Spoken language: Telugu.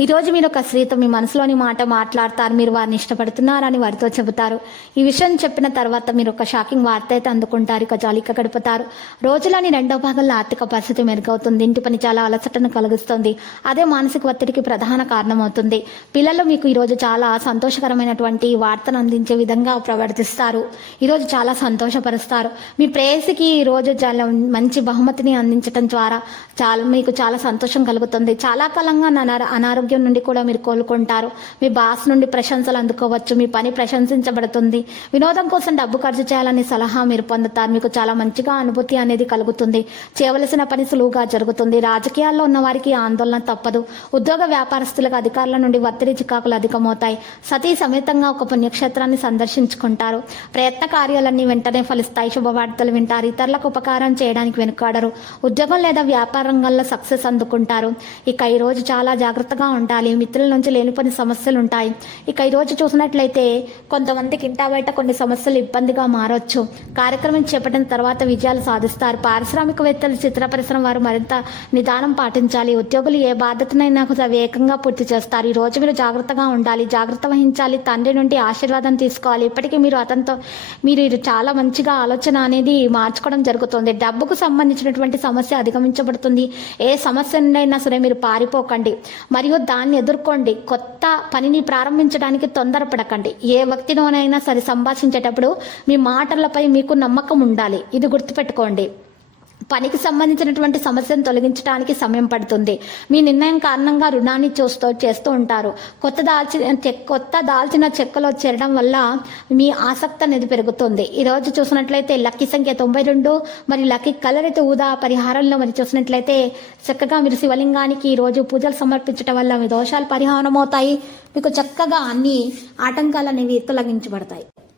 ఈరోజు మీరు ఒక స్త్రీతో మీ మనసులోని మాట మాట్లాడతారు మీరు వారిని ఇష్టపడుతున్నారని వారితో చెబుతారు. ఈ విషయం చెప్పిన తర్వాత మీరు ఒక షాకింగ్ వార్త అయితే అందుకుంటారు ఇక జాలిక గడుపుతారు. రోజులోని రెండో భాగంలో ఆర్థిక పరిస్థితి మెరుగవుతుంది ఇంటి పని చాలా అలసటను కలిగిస్తుంది. అదే మానసిక ఒత్తిడికి ప్రధాన కారణమవుతుంది. పిల్లలు మీకు ఈరోజు చాలా సంతోషకరమైనటువంటి వార్తను అందించే విధంగా ప్రవర్తిస్తారు. ఈరోజు చాలా సంతోషపరుస్తారు. మీ ప్రేయసికి ఈ రోజు చాలా మంచి బహుమతిని అందించడం ద్వారా చాలా మీకు చాలా సంతోషం కలుగుతుంది. చాలా కాలంగా అనారు అనారోగ్యం నుండి కూడా మీరు కోలుకుంటారు. మీ బాస్ నుండి ప్రశంసలు అందుకోవచ్చు. మీ పని ప్రశంసించబడుతుంది. వినోదం కోసం డబ్బు ఖర్చు చేయాలనే సలహా మీరు పొందుతారు. మీకు చాలా మంచిగా అనుభూతి అనేది కలుగుతుంది. చేయవలసిన పని సులువుగా జరుగుతుంది. రాజకీయాల్లో ఉన్న వారికి ఆందోళన తప్పదు. ఉద్యోగ వ్యాపారస్తులకు అధికారుల నుండి ఒత్తిడి చికాకులు అధికమవుతాయి. సతీ సమేతంగా ఒక పుణ్యక్షేత్రాన్ని సందర్శించుకుంటారు. ప్రయత్న కార్యాలన్నీ వెంటనే ఫలిస్తాయి. శుభవార్తలు వింటారు. ఇతరులకు ఉపకారం చేయడానికి వెనుకాడరు. ఉద్యోగం లేదా వ్యాపార రంగంలో సక్సెస్ అందుకుంటారు. ఇక ఈ రోజు చాలా జాగ్రత్తగా ఉండాలి. మిత్రుల నుంచి లేని కొన్ని సమస్యలు ఉంటాయి ఇక ఈరోజు చూసినట్లయితే కొంతమందికి ఇంటా బయట కొన్ని సమస్యలు ఇబ్బందిగా మారవచ్చు కార్యక్రమం చేపట్టిన తర్వాత విజయాలు సాధిస్తారు. పారిశ్రామికవేత్తలు చిత్ర పరిశ్రమ వారు మరింత నిదానం పాటించాలి. ఉద్యోగులు ఏ బాధ్యతనైనా కూడా వేగంగా పూర్తి చేస్తారు. ఈ రోజు మీరు జాగ్రత్తగా ఉండాలి. జాగ్రత్త వహించాలి. తండ్రి నుండి ఆశీర్వాదం తీసుకోవాలి. ఇప్పటికీ మీరు అతనితో మీరు ఇది చాలా మంచిగా ఆలోచన అనేది మార్చుకోవడం జరుగుతుంది. డబ్బుకు సంబంధించినటువంటి సమస్య అధిగమించబడుతుంది. ఏ సమస్య నుండి అయినా సరే మీరు పారిపోకండి. మరియు దాన్ని ఎదుర్కోండి. కొత్త పనిని ప్రారంభించడానికి తొందరపడకండి. ఏ వ్యక్తితోనైనా సరే సంభాషించేటప్పుడు మీ మాటలపై మీకు నమ్మకం ఉండాలి. ఇది గుర్తుపెట్టుకోండి. పనికి సంబంధించినటువంటి సమస్యను తొలగించడానికి సమయం పడుతుంది. మీ నిర్ణయం కారణంగా రుణాన్ని చూస్తూ చేస్తూ ఉంటారు. కొత్త దాల్చిన కొత్త దాల్చిన చెక్కలో చేరడం వల్ల మీ ఆసక్తి అనేది పెరుగుతుంది. ఈరోజు చూసినట్లయితే లక్కీ సంఖ్య తొంభై రెండు మరి లక్కీ కలర్ అయితే ఊదా పరిహారంలో మరి చూసినట్లయితే చక్కగా మీరు శివలింగానికి ఈ రోజు పూజలు సమర్పించడం వల్ల మీ దోషాలు పరిహారం అవుతాయి మీకు చక్కగా అన్ని ఆటంకాలు అనేవి తొలగించబడతాయి.